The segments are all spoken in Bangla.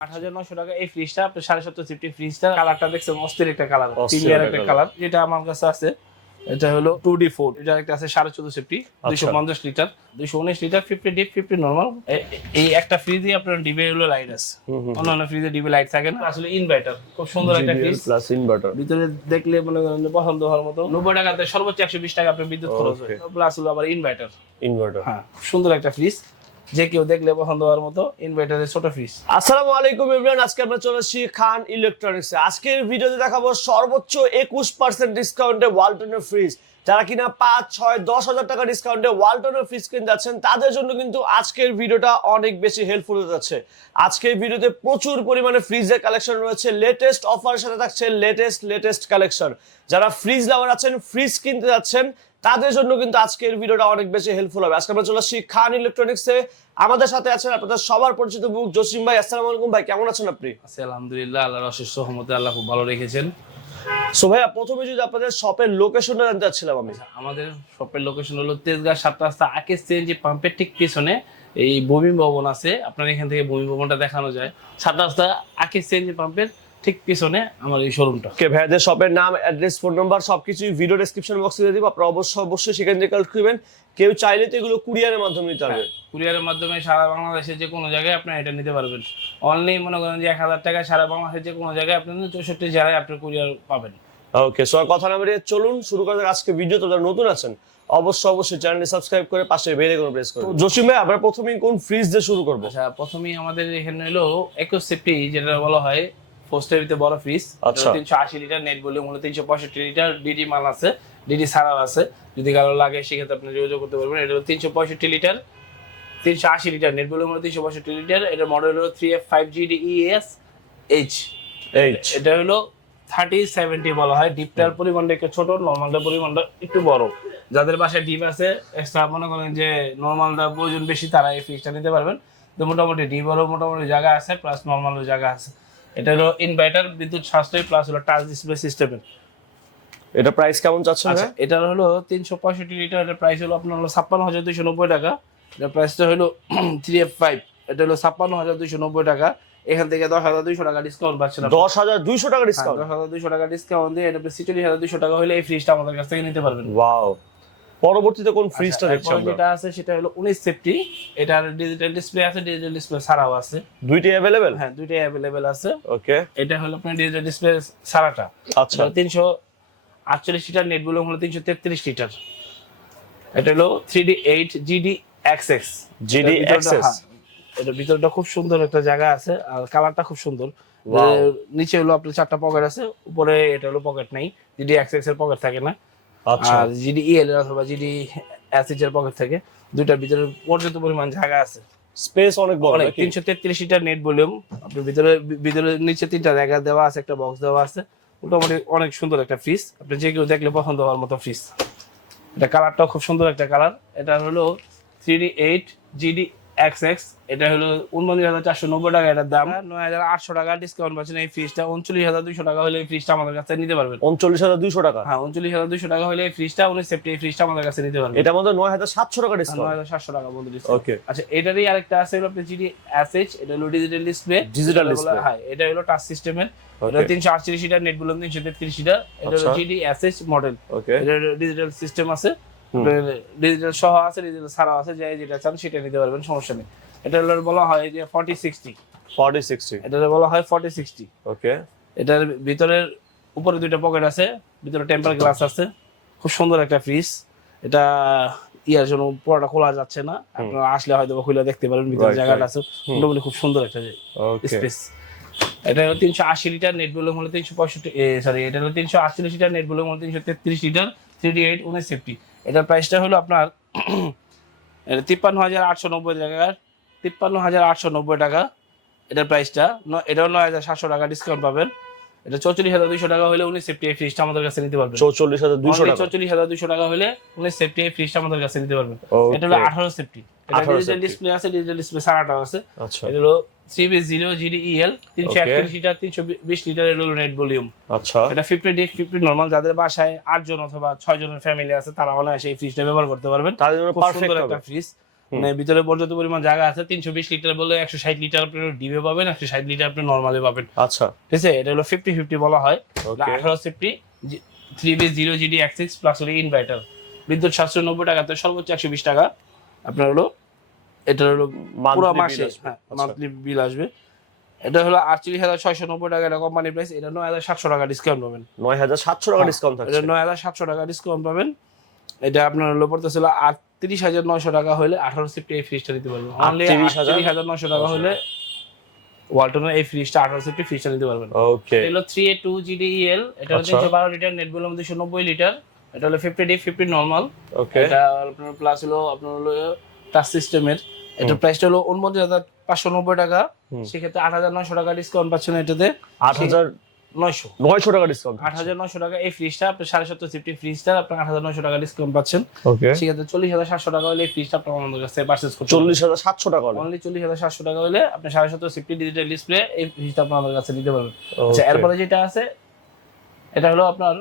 ৮৯০০ টাকা এই ফ্রিজটা আপনি ৭.৫ ফ্রিজটা কালারটা দেখছেন অস্থির একটা কালার, প্রিমিয়ার একটা কালার। যেটা আমার কাছে আছে এটা হলো 2D4, এটা একটা আছে 14.5 250 লিটার 219 লিটার 50 ডিপ 50 নরমাল। এই একটা ফ্রিজে আপনার ডিবে হলো লাইট আছে, অন্যান্য ফ্রিজে ডিবে লাইট থাকে না। আসলে ইনভার্টার খুব সুন্দর একটা ফ্রিজ প্লাস ইনভার্টার, ভিতরে দেখলে মনে করেন যে পছন্দ হওয়ার মতো। 90 টাকাতে সর্বোচ্চ 120 টাকা আপনার বিদ্যুৎ খরচ হয়, প্লাস হলো আবার ইনভার্টার। হ্যাঁ, সুন্দর একটা ফ্রিজ, যে কেউ দেখলে পছন্দ হওয়ার মতো ইনভার্টারের ছোট ফ্রিজ। আসসালামু আলাইকুম এভরিওয়ান, আজকে আমরা চলে এসেছি খান ইলেকট্রনিক্সে। আজকের ভিডিওতে দেখাবো সর্বোচ্চ 21% ডিসকাউন্টে ওয়ালটনের ফ্রিজ। যারা কিনা 5, 6, 10 হাজার টাকা ডিসকাউন্টে ওয়ালটনের ফ্রিজ কিনতে যাচ্ছেন তাদের জন্য কিন্তু আজকের ভিডিওটা অনেক বেশি হেল্পফুল হতে যাচ্ছে। আজকের ভিডিওতে প্রচুর পরিমাণে ফ্রিজের কালেকশন রয়েছে, লেটেস্ট অফারের সাথে থাকছে লেটেস্ট কালেকশন। যারা ফ্রিজ লাভার আছেন, ফ্রিজ কিনতে যাচ্ছেন, তাদের জন্য কিন্তু আজকের ভিডিওটা অনেক বেশি হেল্পফুল হবে। আজকে আমরা চলে আসছি খান ইলেকট্রনিক্সে। আমাদের সাথে আছেন আপনাদের সবার পরিচিত মুখ জসিম ভাই। আসসালামু আলাইকুম ভাই, কেমন আছেন আপনি? আছি আলহামদুলিল্লাহ, আল্লাহর অশেষ রহমতে আল্লাহ খুব ভালো রেখেছেন। সো ভাইয়া, প্রথমে যদি আপনাদের শপের লোকেশনটা জানতে চাচ্ছিলাম আমি। আমাদের শপের লোকেশন হলো তেজগাঁ 7 রাস্তা আকিজ সিএনজি পাম্পের ঠিক পিছনে এই ভূমি ভবন আছে, আপনার এখান থেকে ভূমি ভবনটা দেখানো যায়। 7 রাস্তা আকিজ সিএনজি পাম্পের ঠিক পিছনে আমার এই শোরুমটা। ওকে, ভাইয়াদের শপের নাম, অ্যাড্রেস, ফোন নাম্বার সবকিছুই ভিডিও ডেসক্রিপশন বক্সে দিয়ে দিব। আপনারা অবশ্যই সেখান থেকে কালেক্ট করবেন। কেউ চাইলে তো এগুলো কুরিয়ারের মাধ্যমে নিতে হবে। কুরিয়ারের মাধ্যমে সারা বাংলাদেশে যে কোনো জায়গায় আপনি এটা নিতে পারবেন। অনলি মনে করেন যে 1000 টাকা সারা বাংলাদেশে যে কোনো জায়গায় আপনি 64 জেলায় আপনি কুরিয়ার পাবেন। ওকে, সো কথা না বেরিয়ে চলুন শুরু করা যাক আজকে ভিডিও। তো যারা নতুন আছেন অবশ্যই চ্যানেলটি সাবস্ক্রাইব করে পাশে বেল আইকন প্রেস করুন। জসিম ভাই, আমরা প্রথমেই কোন ফ্রিজ দিয়ে শুরু করব? আচ্ছা, প্রথমেই আমাদের এখানে হলো 21 সেফটি, যেটা বলা হয় ফোস্টেরিতে বড় ফ্রিজ। 380 লিটার, নেট ভলিউম হলো 365 লিটার, ডিডি মাল আছে, ডিডি ছাড়াও আছে। যদি কারো লাগে সেক্ষেত্রে আপনি যোগাযোগ করতে পারবেন। এটা হলো 365 লিটার 380 লিটার, নেট ভলিউম হলো 365 লিটার। এটার মডেল হলো 3F5GDES H। এটা হলো 3070 বলা হয়। ডিপটার পরিমাণটা একটু ছোট, নর্মালটার পরিমাণটা একটু বড়। যাদের বাসায় ডিপ আছে, এক্সট্রা মনে করেন যে নর্মালটা প্রয়োজন বেশি, তারা এই ফ্রিজটা নিতে পারবেন। তো মোটামুটি ডিপেরও মোটামুটি জায়গা আছে, প্লাস নর্মালও জায়গা আছে। এটা হলো ইনভার্টার, বিদ্যুৎ সাশ্রয়, প্লাস হলো টাচ ডিসপ্লে সিস্টেমের। এটা প্রাইস কেমন চাচ্ছেন? আচ্ছা, এটা হলো 365 লিটার, এটার প্রাইস হলো আপনার হলো 56,290 টাকা। এটার প্রাইসটা হলো 3F5, এটা হলো 56,290 টাকা। এখান থেকে 10,200 টাকা ডিসকাউন্ট পাচ্ছেন। 10,200 টাকা ডিসকাউন্ট? 10,200 টাকা ডিসকাউন্ট দিয়ে এটা 46,200 টাকা হলে এই ফ্রিজটা আমাদের কাছ থেকে নিতে পারবেন। ওয়াও! পরবর্তীতে কোন ফ্রিজটা দেখছি আমরা? যেটা আছে সেটা হলো 19 সেফটি। এটার ডিজিটাল ডিসপ্লে আছে, ডিজিটাল ডিসপ্লে ছাড়াও আছে। দুইটাই अवेलेबल? হ্যাঁ, দুইটাই अवेलेबल আছে। ওকে, এটা হলো আপনার ডিজিটাল ডিসপ্লে ছাড়াটা। আচ্ছা, 348 লিটার, নেট ভলিউম হলো 333 লিটার। এটা হলো 3D8 GDXX। এটা ভিতরটা খুব সুন্দর একটা জায়গা আছে, আর কালারটা খুব সুন্দর। নিচে হলো আপনার 4টা পকেট আছে, উপরে এটা হলো পকেট নাই। GDXX এর পকেট থাকে না, আর GDEL অথবা GDSH এর পকেট থাকে। দুইটার ভিতরে পর্যাপ্ত পরিমাণ জায়গা আছে, স্পেস অনেক বড়। 333 লিটার নেট ভলিউম। আপনার ভিতরে নিচে 3টা জায়গা দেওয়া আছে, একটা বক্স দেওয়া আছে। মোটামুটি অনেক সুন্দর একটা ফ্রিজ, আপনি যে কেউ দেখলে পছন্দ হওয়ার মতো ফ্রিজ। এটা কালারটাও খুব সুন্দর একটা কালার। এটা হলো 3D8 GDXX। এটা হলো 49,490 টাকা এটার দাম। 9,800 টাকা ডিসকাউন্ট পাচ্ছেন এই ফ্রিজটা। 39,200 টাকা হলে এই ফ্রিজটা আমাদের কাছে নিতে পারবেন। 39,200 টাকা? হ্যাঁ, 39,200 টাকা হলে এই ফ্রিজটা 19 সেপ্টেম্বর এই ফ্রিজটা আমাদের কাছে নিতে পারবেন। এটা আমাদের 9,700 টাকা ডিসকাউন্ট। 9,700 টাকা বন্ধু ডিসকাউন্ট। ওকে, আচ্ছা, এটারই আরেকটা আছে হলো আপনি GDSH। এটা হলো ডিজিটাল ডিসপ্লে। হ্যাঁ, এটা হলো টাচ সিস্টেমের। এটা 348 লিটার, নেট ভলিউম 333 লিটার। এটা হলো GDSH মডেল। ওকে, এটা ডিজিটাল সিস্টেম আছে, ডিজিটাল সহ আছে, ডিজিটাল ছাড়াও আছে। যেটা চান সেটা নিতে পারবেন, সমস্যা নেই। এটা হলো বলা হয় যে 4060। এটা বলা হয় 4060। ওকে, এটার ভিতরের উপরে দুইটা পকেট আছে, ভিতরে টেম্পার গ্লাস আছে। খুব সুন্দর একটা ফ্রিজ। এটা ইয়ার জন্য পুরোটা খোলা যাচ্ছে না, আপনারা আসলে হয়তো খুলে দেখতে পারবেন। ভিতরে জায়গাটা আছে, মোটামুটি খুব সুন্দর একটা স্পেস। এটা হলো 380 লিটার, নেট ভলিউম হলো 365 এটা হলো 348 লিটার, নেট ভলিউম হলো 333 লিটার। 3D8 19 safety. এটার প্রাইসটা হলো আপনার 53,890 টাকা। 53,890 টাকা এটার প্রাইসটা। এটাও 9,700 টাকা ডিসকাউন্ট পাবেন। এটা 44,200 টাকা হলে 19 সেফটি এই ফ্রিজটা আমাদের কাছে নিতে পারবেন। 44,200 টাকা? 44,200 টাকা হলে 19 সেফটি এই ফ্রিজটা আমাদের কাছে নিতে পারবেন। এটা হলো 18 সেফটি। এটা ডিজিটাল ডিসপ্লে আছে, ডিজিটাল ডিসপ্লে ছাড়াটাও আছে। আচ্ছা, এটা হলো 3B0 GDEL 331 লিটার, 320 লিটার হলো নেট ভলিউম। আচ্ছা, এটা 50 ডিপ 50 নরমাল। যাদের বাসায় 8 জন অথবা 6 জনের ফ্যামিলি আছে, তারা অনায়াসে এই ফ্রিজটা ব্যবহার করতে পারবেন। তাদের জন্য খুব পারফেক্ট সুন্দর হবে একটা ফ্রিজ। মানে ভিতরে পর্যাপ্ত পরিমাণ জায়গা আছে। 320 লিটার বলে 160 লিটার আপনি ডিবে পাবেন, 160 লিটার আপনি নরমালি পাবেন। আচ্ছা, ঠিক আছে, এটা হলো 50-50 বলা হয়। Okay. 18 সিফটি 3B0 GD X6 plus হলো ইনভার্টার। বিদ্যুৎ 790 টাকাতে সর্বোচ্চ 120 টাকা আপনার হলো, এটা হলো পুরো মাসে মান্থলি বিল আসবে। এটা হলো 48,690 টাকা, এটা কোম্পানি প্রাইস। এটা 9,700 টাকা ডিসকাউন্ট পাবেন। 9,700 টাকা ডিসকাউন্ট থাকছে। এটা 9,700 টাকা ডিসকাউন্ট পাবেন। এটা আপনার হলো পড়তেছিল 38,900 টাকা হলে 18 সিফটি এই ফ্রিজটা নিতে পারবেন। অনলি 38,900 টাকা হলে ওয়ালটনের এই ফ্রিজটা 18 সিফটি ফ্রিজটা নিতে পারবেন। ওকে, এটা হলো 3A2 GDEL, এটা হলো 312 লিটার, নেট ভলিউম 290 লিটার। এটা হলো 50D 50 নরমাল। ওকে, এটা আপনার প্লাস হলো আপনার হলো টাচ সিস্টেমের। এটার প্রাইসটা হলো 49,590 টাকা। সেক্ষেত্রে 8,900 টাকা ডিসকাউন্ট পাচ্ছেন এটাতে। 8,900 টাকা ডিসকাউন্ট। 8,900 টাকা এই ফ্রিজটা আপনি 7.5 সিফটি ফ্রিজটা আপনি 8,900 টাকা ডিসকাউন্ট পাচ্ছেন। ওকে, সেক্ষেত্রে 40,700 টাকা হলে এই ফ্রিজটা আপনি আমাদের কাছে পারচেজ করতে 40,700 টাকা হলে অনলি 40,700 টাকা হলে আপনি 7.5 সিফটি ডিজিটাল ডিসপ্লে এই ফ্রিজটা আপনি আমাদের কাছে নিতে পারবেন। আচ্ছা, এরপরে যেটা আছে এটা হলো আপনার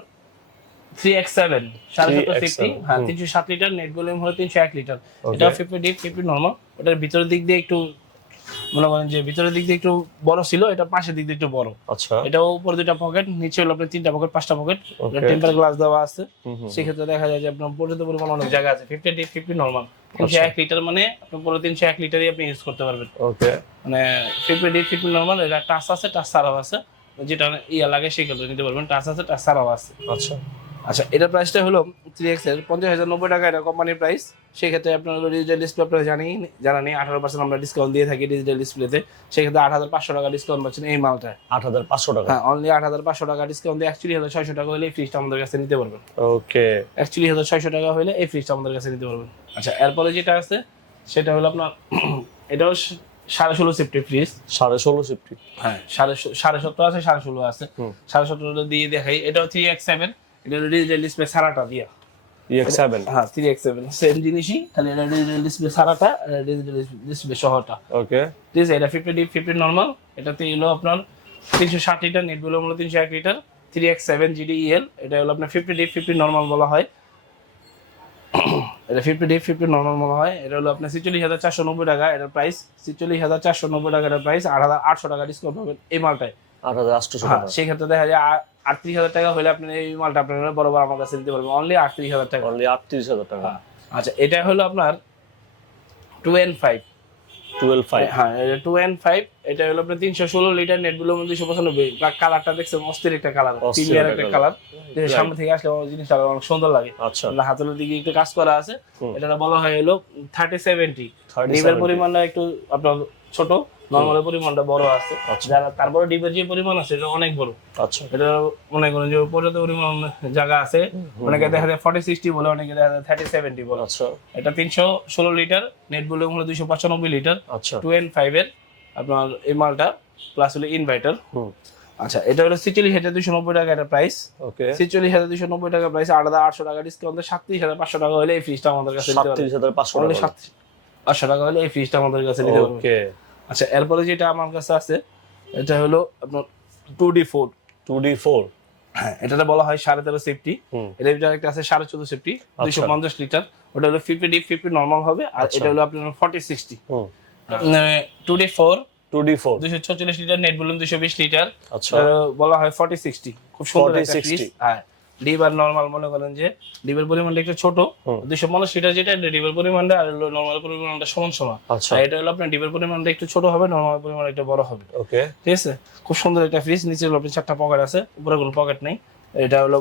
3X7 7.5 সিফটি, হ্যাঁ 307 লিটার, নেট ভলিউম হলো 301 লিটার। এটা 50D 50 নরমাল। ওটার ভিতরের দিক দিয়ে একটু মনে করেন যে ভিতরের দিক দিয়ে একটু বড় ছিল, এটা পাশের দিক দিয়ে একটু বড়। আচ্ছা, এটা উপরে দুইটা পকেট, নিচে হলো আপনার তিনটা পকেট 5টা পকেট, টেম্পার গ্লাস দেওয়া আছে। সেক্ষেত্রে দেখা যায় যে আপনার পর্যাপ্ত পরিমাণ অনেক জায়গা আছে। 50D 50 নরমাল 301 লিটার, মানে আপনি পুরো 301 লিটারই আপনি ইউজ করতে পারবেন। ওকে, মানে 50D 50 নরমাল। এটা টাচ আছে, টাচ ছাড়াও আছে, যেটা ইয়া লাগে সেই ক্ষেত্রে নিতে পারবেন। টাচ আছে, টাচ ছাড়াও আছে। আচ্ছা, আচ্ছা, এটার প্রাইসটা হলো 3X এর 50,090 টাকা, এটা কোম্পানির প্রাইস। সেক্ষেত্রে আপনার ডিজিটাল ডিসপ্লে আপনারা জানা নেই 18% আমরা ডিসকাউন্ট দিয়ে থাকি ডিজিটাল ডিসপ্লেতে। সেক্ষেত্রে 8,500 টাকা ডিসকাউন্ট পাচ্ছেন এই মালটায়। 8,500 টাকা, হ্যাঁ অনলি 8,500 টাকা ডিসকাউন্ট দিয়ে 41,600 টাকা হলে এই ফ্রিজটা আমাদের কাছে নিতে পারবেন। ওকে, 41,600 টাকা হলে এই ফ্রিজটা আমাদের কাছে নিতে পারবেন। আচ্ছা, এরপরে যেটা আছে সেটা হলো আপনার এটাও 16.5 সিফটি ফ্রিজ। 16.5 সিফটি, হ্যাঁ 17.5 আছে, 16.5 আছে। 17.5 দিয়ে দেখাই। এটাও 3X7, এটা হলো ডিজিটাল ডিসপ্লে সারাটা দিয়া। 3X7, হ্যাঁ 3X7 সেম জিনিসই, খালি এটা ডিজিটাল ডিসপ্লে সারাটা, ডিজিটাল ডিসপ্লে সহটা। ওকে, ঠিক আছে, এটা 50D 50 নরমাল। এটাতে হলো আপনার 360 লিটার, নেট ভলিউম হলো 301 লিটার। 3X7 GDEL, এটা হলো আপনার 50D 50 নরমাল বলা হয়। এটা 50D 50 নরমাল বলা হয়। এটা হলো আপনার 46,490 টাকা এটার প্রাইস। 46,490 টাকা এটার প্রাইস। 8,800 টাকা ডিসকাউন্ট পাবেন এই মালটায়। 8,800 হ্যাঁ, টাকা। সেক্ষেত্রে দেখা যায় 38,000 টাকা হলে আপনি এই মালটা আপনারা বরাবর আমার কাছে দিতে পারবেন অনলি 38,000 টাকা। অনলি 38,000 টাকা। আচ্ছা, এটা হলো আপনার 2N5। 12.5, হ্যাঁ এটা 2N5। এটা হলো আপনার 316 লিটার, নেট ভলিউম 295। কালারটা দেখছেন অস্থির একটা কালার, প্রিমিয়ার একটা কালার। সামনে থেকে আসলে জিনিসটা অনেক সুন্দর লাগে। আচ্ছা, হাতের দিকে একটু কাজ করা আছে। এটা বলা হয় হলো 3070। ডিবের পরিমাণটা একটু আপনার ছোট, নরমালের পরিমাণটা বড় আছে। যারা তারপরে ডিবের যে পরিমাণ আছে এটা অনেক বড়। আচ্ছা, এটা মনে করেন যে পর্যাপ্ত পরিমাণ জায়গা আছে। অনেকে দেখা যায় 40-60 বলে, অনেকে দেখা যায় 30-70 বলে। আচ্ছা, এটা 316 লিটার, নেট ভলিউম হলো 295 লিটার। আচ্ছা, 2N5 এর আপনার এই মালটা প্লাস হলো ইনভার্টার। আচ্ছা, এটা হলো 46,290 টাকা এটা প্রাইস। ওকে, 46,290 টাকা প্রাইস। 8,800 টাকা ডিসকাউন্টে 37,500 টাকা হলে এই ফ্রিজটা আমাদের কাছে নিতে পারবেন। 37,500 অনলি টাকা, 7,500 টাকা হলে এই ফ্রিজটা আমাদের কাছে নিতে পারবেন। ওকে। আচ্ছা, এরপরে যেটা আমার কাছে আছে এটা হলো আপনার 2D4। 2D4, হ্যাঁ, এটাতে বলা হয় 13.5 সেফটি। এটার ভিতরে একটা আছে 14.5 সেফটি, 250 লিটার। ওটা হলো 50D 50 নরমাল হবে। আর এটা হলো আপনার 40-60। 2D4 246 litre, net volume 220 litre. আচ্ছা, বলা হয় 40-60। খুব সুন্দর একটা 40-60 ফ্রিজ। হ্যাঁ, ডিবার নরমাল মনে করেন যে ডিবের পরিমাণটা একটু ছোট, 250 লিটার যেটা, ডিবের পরিমাণটা আর নরমাল পরিমাণটা সমান সমান। আচ্ছা, আর এটা হলো আপনার ডিবের পরিমাণটা একটু ছোট হবে, নরমাল পরিমাণ একটু বড় হবে। ওকে, ঠিক আছে, খুব সুন্দর একটা ফ্রিজ। নিচে হলো আপনার 4টা পকেট আছে, উপরে কোনো পকেট নেই। এটা হলো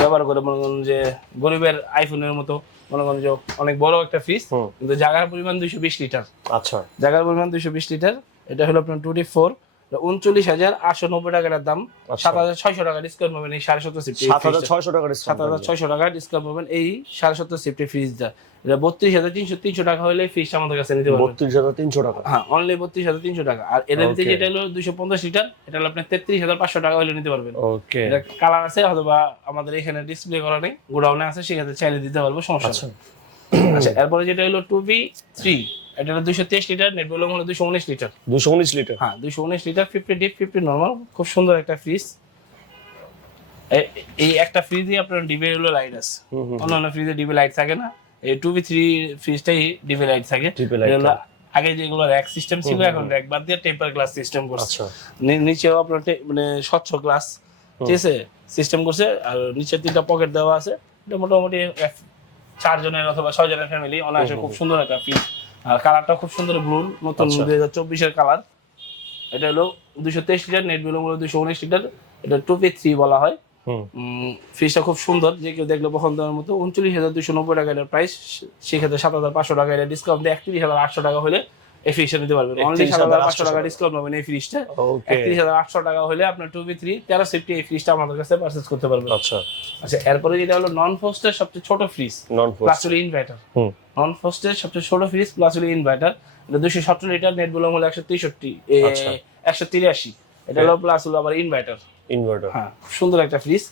ব্যবহার করে মনে করেন যে গরিবের আইফোনের মতো মনে করেন যে অনেক বড় একটা ফ্রিজ, কিন্তু জায়গার পরিমাণ 220 লিটার। আচ্ছা, জায়গার পরিমাণ 220 লিটার। এটা হলো আপনার 2D4, 39,890 টাকার দাম। 7,600 টাকা ডিসকাউন্ট পাবেন এই 17.5 সিফটি। 7,600 টাকা ডিসকাউন্ট, 7,600 টাকা ডিসকাউন্ট পাবেন এই 17.5 সিফটি ফ্রিজটা। এটা 32,300 টাকা হলে ফ্রিজটা আমাদের কাছে নিতে পারবেন। 32,300 টাকা, হ্যাঁ অনলি 32,300 টাকা। আর এর ভিতরে যেটা হলো 250 লিটার, এটা হলো আপনার 33,500 টাকা হলে নিতে পারবেন। ওকে, এটা কালার আছে, অথবা আমাদের এখানে ডিসপ্লে করা নেই, গোডাউনে আছে, সেক্ষেত্রে চাইলে দিতে পারবো, সমস্যা নেই। আচ্ছা, এরপরে যেটা হলো 2B3, এটা হলো 223 লিটার, নেট ভলিউম হলো 219 লিটার। 219 লিটার, হ্যাঁ 219 লিটার, 50D 50 নরমাল। খুব সুন্দর একটা ফ্রিজ। এই একটা ফ্রিজে আপনার ডিবে হলো লাইট আছে, অন্যান্য ফ্রিজে ডিবে লাইট থাকে না। এই 2v3 ফ্রিজটাই ডিপি লাইট থাকে। আগে যেগুলো র‍্যাক সিস্টেম ছিল এখন র‍্যাক বাদ দিয়ে টেম্পার গ্লাস সিস্টেম করছে। আচ্ছা, নিচেও আপনার মানে স্বচ্ছ গ্লাস, ঠিক আছে, সিস্টেম করছে। আর নিচে 3টা পকেট দেওয়া আছে। এটা মোটামুটি 4 জনের অথবা 6 জনের ফ্যামিলি অনায়াসে খুব সুন্দর একটা ফ্রিজ। আর কালারটা খুব সুন্দর ব্লু, নতুন 2024 এর কালার। এটা হলো 223 লিটার, নেট বিল হলো 219 লিটার। এটা 2v3 বলা হয়। ফ্রিজটা খুব সুন্দর, যে কেউ দেখলে পছন্দ হওয়ার মতো। 39,290 টাকা এর প্রাইস। সেক্ষেত্রে 7,500 টাকা এটা ডিসকাউন্ট দিয়ে 31,800 টাকা হলে এই ফ্রিজটা নিতে পারবেন। অনলি 7,500 টাকা ডিসকাউন্ট পাবেন এই ফ্রিজটা। 31,800 টাকা হলে আপনার 2v3 13 সেফটি এই ফ্রিজটা আমাদের কাছে পারচেজ করতে পারবেন। আচ্ছা, এরপরে যেটা হলো নন ফ্রস্টের সবচেয়ে ছোট ফ্রিজ, প্লাস হলো ইনভার্টার। নন ফ্রস্টের সবচেয়ে ছোট ফ্রিজ প্লাস হলো ইনভার্টার। এটা 217 লিটার, নেট বিল হলো 183। এটা হলো প্লাস হলো আবার ইনভার্টার। হ্যাঁ, সুন্দর একটা ফ্রিজ,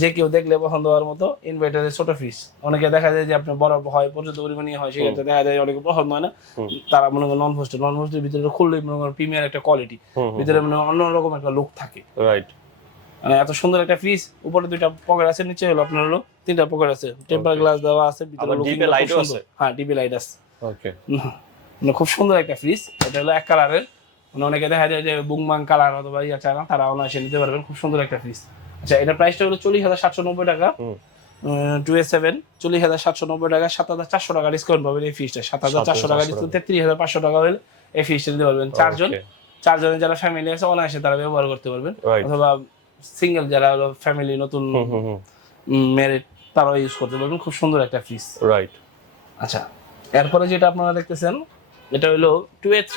যে কেউ দেখলে পছন্দ হওয়ার মতো। ইনভার্টারের ছোট ফ্রিজ, অনেকে দেখা যায় যে আপনার বড় হয়, পর্যাপ্ত পরিমাণে হয়, সেক্ষেত্রে দেখা যায় অনেকে পছন্দ হয় না। তারা মনে করেন নন ফ্রস্টের ভিতরে খুললে মনে করেন প্রিমিয়ার একটা কোয়ালিটি, ভিতরে মানে অন্যরকম একটা লুক থাকে। রাইট, মানে এত সুন্দর একটা ফ্রিজ। উপরে 2টা পকেট আছে, নিচে হলো আপনার হলো 3টা পকেট আছে, টেম্পার গ্লাস দেওয়া আছে, ভিতরে ডিপি লাইট আছে। হ্যাঁ, ডিপি লাইট আছে। ওকে, মানে খুব সুন্দর একটা ফ্রিজ। এটা হলো এক কালারের, মানে অনেকে দেখা যায় যে বুংবাং কালার অথবা ইয়া চায় না, তারা অনায়াসে নিতে পারবেন। খুব সুন্দর একটা ফ্রিজ। আচ্ছা, এটার প্রাইসটা হলো 40,790 টাকা। 2A7 40,790 টাকা। 7,400 টাকা ডিসকাউন্ট পাবেন এই ফ্রিজটা। 7,400 টাকা ডিসকাউন্ট, 33,500 টাকা হলে এই ফ্রিজটা নিতে পারবেন। 4 জনের যারা ফ্যামিলি আছে অনায়াসে তারা ব্যবহার করতে পারবেন, অথবা সিঙ্গেল যারা হলো ফ্যামিলি নতুন ম্যারিড তারাও ইউজ করতে পারবেন। খুব সুন্দর একটা ফ্রিজ। রাইট। আচ্ছা, এরপরে যেটা আপনারা দেখতেছেন এটা হলো 2A3।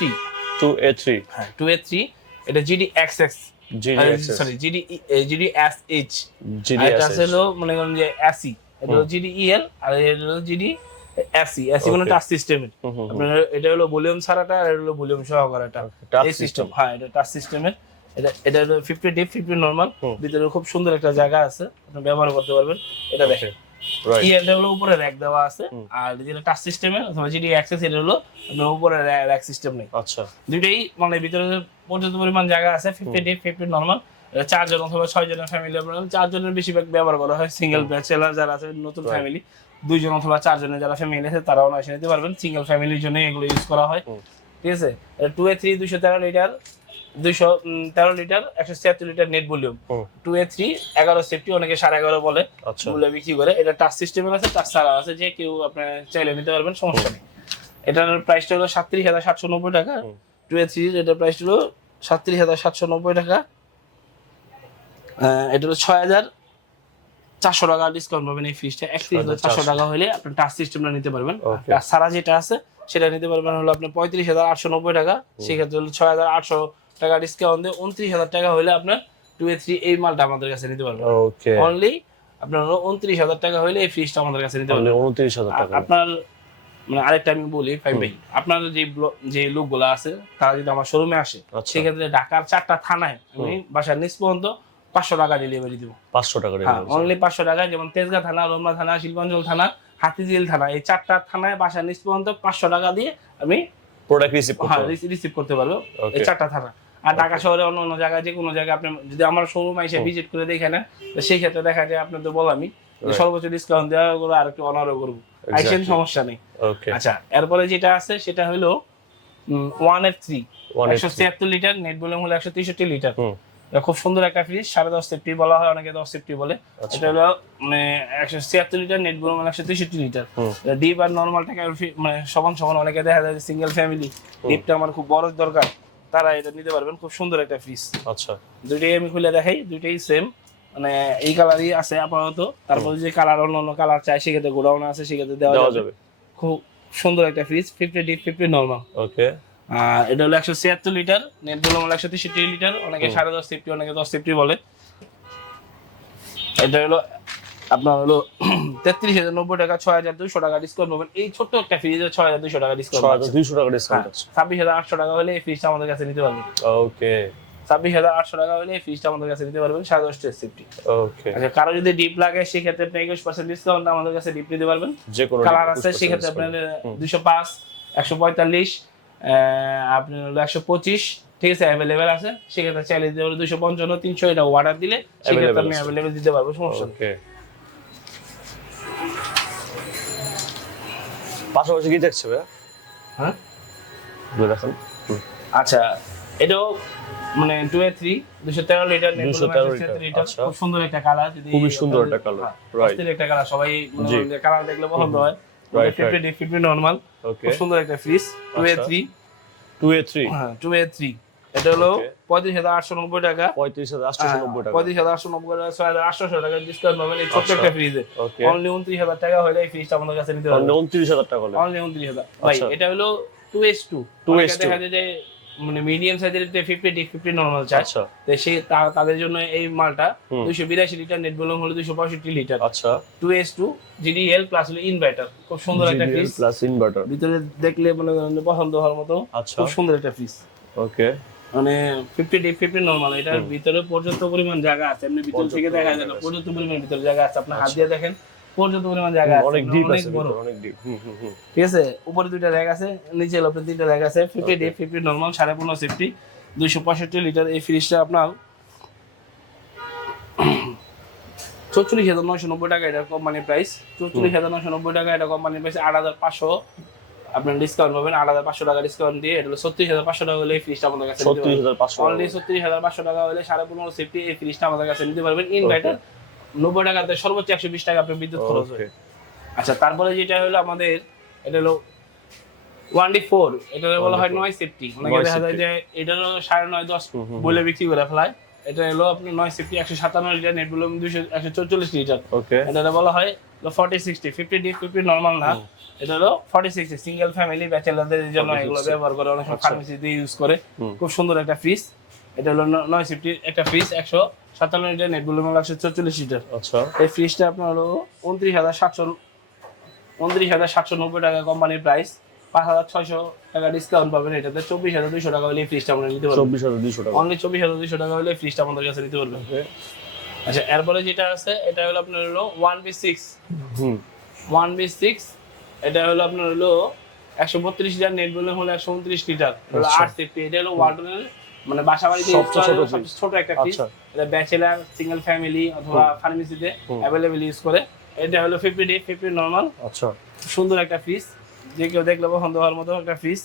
হ্যাঁ, 2A3 এটা GDXX, সরি GDSH। এটা হলো মনে করেন যে SE, এটা হলো GDEL, আর এটা হলো GDSE। SE মানে টাচ সিস্টেমের। আপনার এটা হলো ভলিউম ছাড়াটা, আর এটা হলো ভলিউম সহকারেটা এই সিস্টেম। হ্যাঁ, এটা টাচ সিস্টেমের। এটা হলো 50 ডিপ 50 নরমাল। ভিতরে খুব সুন্দর একটা জায়গা আছে, আপনি ব্যবহার করতে পারবেন। এটা দেখেন, ইএলটা হলো উপরে র‍্যাক দেওয়া আছে, আর যেটা টাচ সিস্টেমের অথবা GDXX এটা হলো আপনার উপরে র‍্যাক সিস্টেম নেই। আচ্ছা, দুইটাই মানে ভিতরে পর্যাপ্ত পরিমাণ জায়গা আছে। 50 ডিপ 50 নরমাল। 4 জন অথবা 6 জনের ফ্যামিলি, আপনার 4 জনের বেশিরভাগ ব্যবহার করা হয়। সিঙ্গেল ব্যাচেলার যারা আছে, নতুন ফ্যামিলি, 2 জন অথবা 4 জনের যারা ফ্যামিলি আছে তারাও অনায়াসে নিতে পারবেন। সিঙ্গেল ফ্যামিলির জন্য এগুলো ইউজ করা হয়, ঠিক আছে। 2A3 213 litre, 213 litre, 176 litre net volume. 2A3 11 safety, অনেকে 11.5 বলে মূল্য বিক্রি করে। এটা টাচ সিস্টেমের আছে, টাচ ছাড়া আছে, যে কেউ আপনার চাইলে নিতে পারবেন, সমস্যা নেই। এটার প্রাইসটা হলো 37,790 টাকা। 2A3 এটার প্রাইস হলো 37,790 টাকা। এটা হলো 6,400 টাকা ডিসকাউন্ট পাবেন এই ফ্রিজটা। 31,400 টাকা হলে আপনি টাচ সিস্টেমটা নিতে পারবেন। টাচ ছাড়া যেটা আছে সেটা নিতে পারবেন হলো আপনার 35,890 টাকা। সেক্ষেত্রে হলো 6,800 টাকা ডিসকাউন্ট দিয়ে 29,000 টাকা হলে আপনার 2A3 এই মালটা আমাদের কাছে নিতে পারবেন। অনলি আপনার 29,000 টাকা হলে এই ফ্রিজটা আমাদের কাছে নিতে পারবেন। 29,000 টাকা। আপনার মানে আরেকটা আমি বলি ফাইম ভাই, আপনার যে লোকগুলো আছে তারা যদি আমার শোরুমে আসে, সেক্ষেত্রে ঢাকার 4টা থানায় আমি বাসার নিচ পর্যন্ত 500 টাকা ডেলিভারি দিব। 500 টাকা ডেলিভারি, অনলি 500 টাকা। যেমন তেজগাঁ থানা, রমনা থানা, শিল্পাঞ্চল থানা, হাতিঝিল থানা, এই 4টা থানায় বাসার নিচ পর্যন্ত 500 টাকা দিয়ে আমি প্রোডাক্ট রিসিভ করতে পারবো, এই 4টা থানা। আর ঢাকা শহরে অন্য জায়গায়, যে কোনো জায়গায় আপনি যদি আমার শোরুমে এসে ভিজিট করে দেখেন, সেই ক্ষেত্রে দেখা যায় আপনার তো বললামই সর্বোচ্চ ডিসকাউন্ট দেওয়া করে আর একটু অনারও করবো, আইসেন, সমস্যা নেই। আচ্ছা, এরপরে যেটা আছে সেটা হলো 1F3 176 লিটার, নেট ভলিউম হলো 163 লিটার। খুব সুন্দর একটা ফ্রিজ, 10.5 সেফটি বলা হয়, অনেকে 10 সেফটি বলে। এটা হলো মানে 176 litre, net volume 163 litre. Deep আর নরমালটাকে মানে সমান সমান। অনেকে দেখা যায় সিঙ্গেল ফ্যামিলি, ডিপটা আমার খুব বড় দরকার, তারা এটা নিতে পারবেন। খুব সুন্দর একটা ফ্রিজ। আচ্ছা, দুইটাই আমি খুলে দেখাই, দুইটাই সেম, মানে এই কালারই আছে আপাতত। তারপরে যে কালার অন্য কালার চাই সেক্ষেত্রে গোডাউন আছে, সেক্ষেত্রে দেওয়া যাবে। খুব সুন্দর একটা ফ্রিজ, 50 ডিপ 50 নরমাল। ওকে, আর এটা হলো 176 লিটার, নেট ভলিউম হলো 163 লিটার। অনেকে 10.5 সেফটি, অনেকে 10 সেফটি বলে। এটা হলো আপনার হলো 33,090 টাকা, 6,200 টাকা ডিসকাউন্ট পাবেন। এই ছোট্ট একটা ফ্রিজে 6,200 টাকা ডিসকাউন্ট, 6,200 টাকা ডিসকাউন্ট আছে। 26,800 টাকা হলে এই ফ্রিজটা আমাদের কাছে নিতে পারবেন। ওকে, 26,800 টাকা হলে এই ফ্রিজটা আমাদের কাছে নিতে পারবেন, 10.5 সেফটি। ওকে, আচ্ছা, কারো যদি ডিপ লাগে সেক্ষেত্রে আপনি 21% ডিসকাউন্ট আমাদের কাছে ডিপ নিতে পারবেন। যে কোনো কালার আছে সেক্ষেত্রে আপনার 205, 145, আপনার হলো 125, ঠিক আছে, অ্যাভেলেবেল আছে। সেক্ষেত্রে চাইলে দিতে পারবো 255, 300, এটা অর্ডার দিলে সেক্ষেত্রে আমি অ্যাভেলেবেল দিতে পারবো, সমস্যা নেই। পাশাপাশি কি দেখছে ভাই? হ্যাঁ দেখেন। আচ্ছা, এটাও মানে 2A3 213 লিটার নেট 213 লিটার, আচ্ছা। খুব সুন্দর একটা কালার। যদি খুবই সুন্দর একটা কালার, রাইট। অস্থির একটা কালার, সবাই জি। কালার দেখলে পছন্দ হয়। রাইট, 50 নরমাল, ওকে। খুব সুন্দর একটা ফ্রিজ 2A3। 2A3 হ্যাঁ 2A3, এটা হলো Okay. 35,890 টাকা। 35,890 টাকা। 35,890 টাকা, 6,800 টাকা ডিসকাউন্ট পাবেন এই ছোট্ট আচ্ছা। একটা ফ্রিজে। ওকে। অনলি 29,000 টাকা হলে এই ফ্রিজটা আমাদের কাছে নিতে মানে পারবেন। 29,000 টাকা হলে। অনলি 29,000 ভাই। আচ্ছা। এটা হলো 2S2। 2S2 দেখা যায় যে মানে মিডিয়াম সাইজের 50 নরমাল চাই, আচ্ছা তো সেই তাদের জন্য এই মালটা 282 লিটার, নেট ভলিউম হলো 265 লিটার। আচ্ছা। 2S2 GDL প্লাস হলো ইনভার্টার, খুব সুন্দর একটা ফ্রিজ। Plus inverter. ভিতরে দেখলে মনে করেন যে পছন্দ হওয়ার মতো আচ্ছা। খুব সুন্দর একটা ফ্রিজ। ওকে। মানে 50 নরমাল, এটার ভিতরে পর্যাপ্ত পরিমাণ জায়গা আছে। এমনি ভিতর থেকে দেখা যায় না, পর্যাপ্ত পরিমাণ ভিতরে জায়গা আছে। আপনি হাত দিয়ে দেখেন, পর্যাপ্ত পরিমাণ জায়গা আছে, অনেক ডিপ আছে, বড়, অনেক ডিপ। ঠিক আছে। উপরে দুইটা র‍্যাক আছে, নিচে হলো আপনার তিনটা র‍্যাক আছে। 50 নরমাল, 15.5 সেফটি, 265 লিটার। এই ফ্রিজটা আপনার 44,990 টাকা, এটা কোম্পানির প্রাইস। 44,990 টাকা, এটা কোম্পানির প্রাইস। 8,500 আপনার ডিসকাউন্ট পাবেন, 8,500 টাকা ডিসকাউন্ট দিয়ে এটা হলো 36,500 টাকা হলে এই ফ্রিজটা আমাদের কাছে নিতে পারবেন। 36,500 অনলি 36,500 টাকা হলে 15.5 সেফটি এই ফ্রিজটা আমাদের কাছে নিতে পারবেন। ইনভার্টার 90 টাকাতে সর্বোচ্চ 120 টাকা আপনার বিদ্যুৎ খরচ হয়। আচ্ছা, তারপরে যেটা হলো আমাদের, এটা হলো 1D4, এটা বলা হয় 9 সেফটি। অনেকে দেখা যায় যে এটারও 9.5 10 বলে বিক্রি করে ফেলায়। এটা হলো আপনার 9 safety, 157 litre, net volume 144 litre. Okay. এটা বলা হয় 40/60, 50 নরমাল না, এটা হলো 40/60 সিঙ্গেল ফ্যামিলি ব্যাচেলারদের জন্য এগুলো ব্যবহার করে, অনেক সময় ফার্মেসিতে ইউজ করে। খুব সুন্দর একটা ফ্রিজ। এটা হলো 9 সেফটি একটা fridge, 157 litre, net volume 144 litre. আচ্ছা। এই ফ্রিজটা আপনার হলো 29,790 টাকা কোম্পানির প্রাইস। 5,600 টাকা ডিসকাউন্ট পাবেন এটাতে। 24,200 টাকা হলে এই ফ্রিজটা আমরা নিতে পারবো। 24,200 টাকা। অনলি 24,200 টাকা হলে এই ফ্রিজটা আমাদের কাছে নিতে পারবেন। আচ্ছা, এরপরে যেটা আছে এটা হলো আপনার হলো 1B6। 1B6 এটা হলো আপনার হলো 132 লিটার, নেট ভলিউম হলো 129 লিটার, হলো 8 সেফটি। এটা হলো ওয়ালটনের মানে বাসা বাড়িতে ছোট একটা ফ্রিজ। এটা ব্যাচেলার, সিঙ্গেল ফ্যামিলি অথবা ফার্মেসিতে অ্যাভেলেবল ইউজ করে। এটা হলো 50 নরমাল। আচ্ছা। সুন্দর একটা ফ্রিজ, যে কেউ দেখলে পছন্দ হওয়ার মতো একটা ফ্রিজ।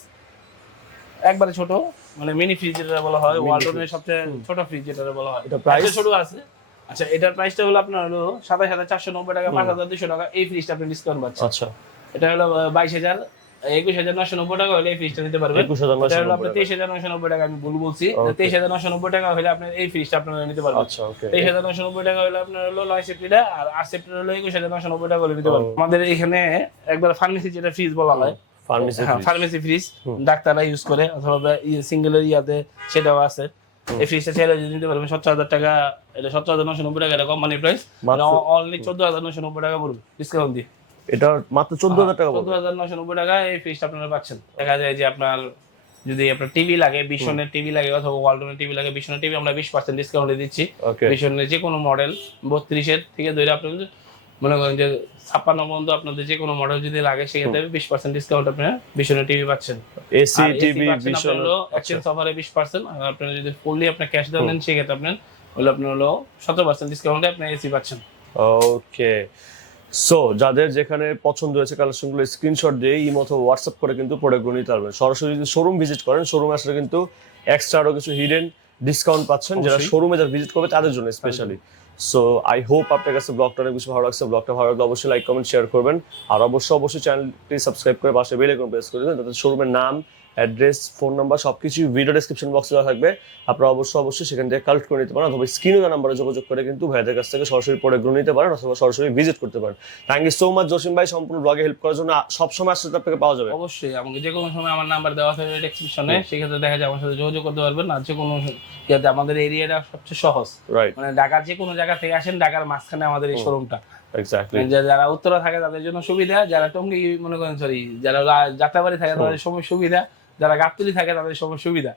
একবারে ছোট, মানে মিনি ফ্রিজ যেটা বলা হয়, ওয়ালটনের সবচেয়ে ছোট ফ্রিজ যেটা বলা হয়। এটা প্রাইস ছোট আছে। আচ্ছা, এটার প্রাইসটা হলো আপনার হলো 27,490 টাকা, 5,200 টাকা এই ফ্রিজটা আপনি ডিসকাউন্ট পাচ্ছেন। আচ্ছা। এটা হলো 21,990 টাকা হলে এই ফ্রিজটা নিতে পারবেন। এটা হলো আপনার 23,990 টাকা, আমি ভুল বলছি। 23,990 টাকা হলে আপনার এই ফ্রিজটা আপনারা নিতে পারবেন। আচ্ছা, ওকে। 23,990 টাকা হলে আপনার হলো 9 সেফটিটা, আর 8 সেফটিটা হলো 21,990 টাকা হলে নিতে পারবেন। আমাদের এখানে একবার ফার্মেসি যেটা ফ্রিজ বলা হয়, ফার্মেসি ফ্রিজ ডাক্তাররা ইউজ করে, অথবা সিঙ্গেলের ইয়াতে সেটাও আছে। এই ফ্রিজটা চাইলে যদি নিতে পারবেন 17,000 টাকা, এটা 17,990 টাকা, এটা কোম্পানির প্রাইস। অনলি 14,990 টাকা পড়বে ডিসকাউন্ট দিয়ে। এটা মাত্র 14,000 টাকা। 14,990 টাকা এই ফ্রিজটা আপনারা পাচ্ছেন। দেখা যায় যে আপনার যদি আপনার টিভি লাগে, বিশনের টিভি লাগে অথবা ওয়ালটনের টিভি লাগে, বিশনের টিভি আমরা 20% ডিসকাউন্টে দিচ্ছি। বিশনের যে কোনো মডেল 32-এর থেকে ধরে আপনি মনে করেন যে 56 পর্যন্ত আপনাদের যে কোনো মডেল যদি লাগে, সেক্ষেত্রে 20% ডিসকাউন্ট আপনারা বিশনের টিভি পাচ্ছেন। এসি টিভি বিশন হলো এক্সচেঞ্জ অফারে 20%, আর আপনারা যদি ফুললি আপনার ক্যাশ দাম দেন সেক্ষেত্রে আপনার হলো আপনার হলো 17% ডিসকাউন্টে আপনি এসি পাচ্ছেন। ওকে। সো যাদের যেখানে পছন্দ হয়েছে কালেকশনগুলো স্ক্রিনশট দিয়ে ইমো অথবা হোয়াটসঅ্যাপ করে কিন্তু প্রোডাক্টগুলো নিতে পারবেন। সরাসরি যদি শোরুম ভিজিট করেন, শোরুমে আসলে কিন্তু এক্সট্রা আরো কিছু হিডেন ডিসকাউন্ট পাচ্ছেন, যারা শোরুমে যারা ভিজিট করবে তাদের জন্য স্পেশালি। সো আই হোপ আপনার কাছে ব্লগটা অনেক বেশি ভালো লাগছে। ব্লগটা ভালো লাগলে অবশ্যই লাইক, কমেন্ট, শেয়ার করবেন। আর অবশ্যই চ্যানেলটি সাবস্ক্রাইব করে পাশে বেল আইকন প্রেস করে দেবেন, যাতে শোরুমের নাম, অ্যাড্রেস, ফোন নাম্বার সবকিছু ভিডিও ডেসক্রিপশন বক্সে দেওয়া থাকবে। আপনারা অবশ্যই সেখান থেকে কালেক্ট করে নিতে পারেন, অথবা স্ক্রিনে দেওয়া নাম্বারে যোগাযোগ করে কিন্তু ভাইদের কাছ থেকে সরাসরি প্রোডাক্টগুলো নিতে পারেন, অথবা সরাসরি ভিজিট করতে পারেন। Thank you so much Jasim ভাই, সম্পূর্ণ ব্লগে হেল্প করার জন্য। সবসময় আসলে আপনাকে পাওয়া যাবে। অবশ্যই আমাকে যে কোনো সময় আমার নাম্বার দেওয়া থাকবে ডেসক্রিপশনে, সেক্ষেত্রে দেখা যায় আমার সাথে যোগাযোগ করতে পারবেন। আর যে কোনো ইয়াতে আমাদের এরিয়াটা সবচেয়ে সহজ, রাইট। মানে ঢাকার যে কোনো জায়গা থেকে আসেন, ঢাকার মাঝখানে আমাদের এই শোরুমটা। এক্স্যাক্টলি। যারা উত্তরা থাকে তাদের জন্য সুবিধা, যারা টঙ্গী মনে করেন যারা যাত্রাবাড়ি থাকে তাদের সময় সুবিধা, যারা গাবতলী থাকে তাদের সময় সুবিধা।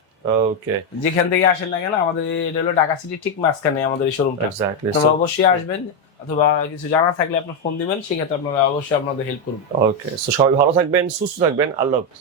ওকে। যেখান থেকে আসেন না কেন, আমাদের এটা হলো ঢাকা সিটি ঠিক মাঝখানে আমাদের এই শোরুমটা। এক্স্যাক্টলি। আপনারা অবশ্যই আসবেন, অথবা কিছু জানা থাকলে আপনার ফোন দিবেন, সেক্ষেত্রে আপনারা অবশ্যই আপনাদের হেল্প করবেন। ওকে। সো সবাই ভালো থাকবেন, সুস্থ থাকবেন। আল্লাহ হাফেজ।